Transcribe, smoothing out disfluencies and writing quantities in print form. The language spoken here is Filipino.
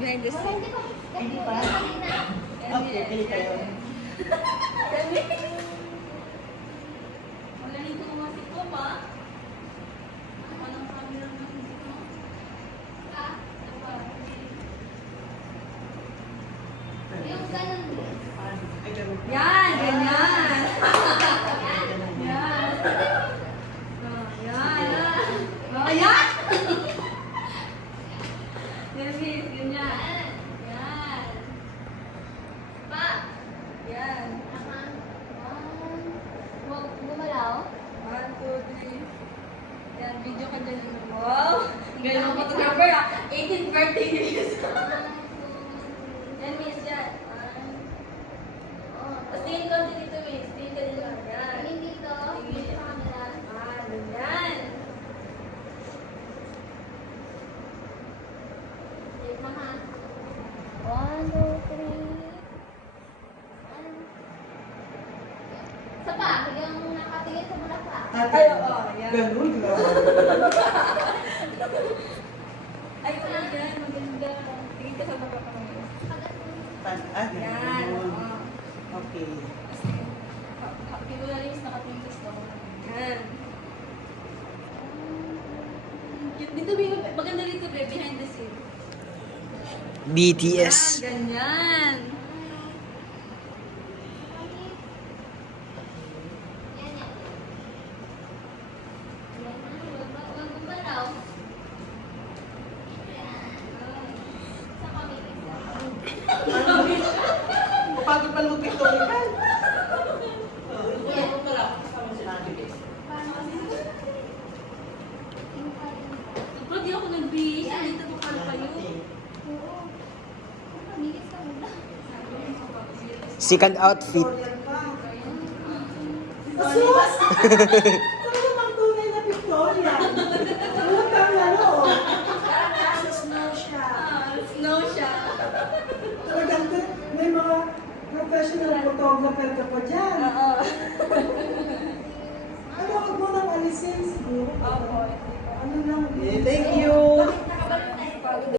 Behind the scene. Hindi pa? Okay, pili kayo. Wala nito kung masik ko pa. Walang camera na hindi ko. Yung ganun. Ay, ganun. Yan, ganyan. Yan. Yan. Oh, yan. Yan, miss. Ganyan. Yan. Pa. Yan. Tama. Huwag gumalaw. 1, 2, 3. Yan, video ka dyan. Wow. Ang galing ng photographer ah. 18 birthday years. Yan, miss. Yan. Tapos tingin ko dito, miss. Tingin ka dito. Yan. Tingin dito. Tingin. Sa kanila. Ganyan. Wait na ha. 1, 2, 3. Sa pa, yung nakatingin sa bulaklak. Ay, oo. Yan. Ganun, grabe. Ay, wala yan. Maganda. Tingin ka sa baba ka ngayon. Ganun. Yan. Oo. Okay. Kasi, happy ko na rin yung nakatingin sa baba. Yan. Dito, baby. Maganda dito, baby. Behind the scene. BTS. Yan, ganyan. Yan, yan. Yan na. Huwag gumalaw. Yan. Sa kami. Pagod pa mag-pictorial. Pag di ako nag-bihis, dito ko pala kayo. Oo. Pamigis ka muna. Second outfit. Asus! Ano namang tunay na pictorial? Ano kang laro? Sa snow siya. Snow siya. Talagang may mga professional photographer ka pa dyan. Oo. Ano, huwag mo nang alisin siguro. Opo. Ano lang. Thank you.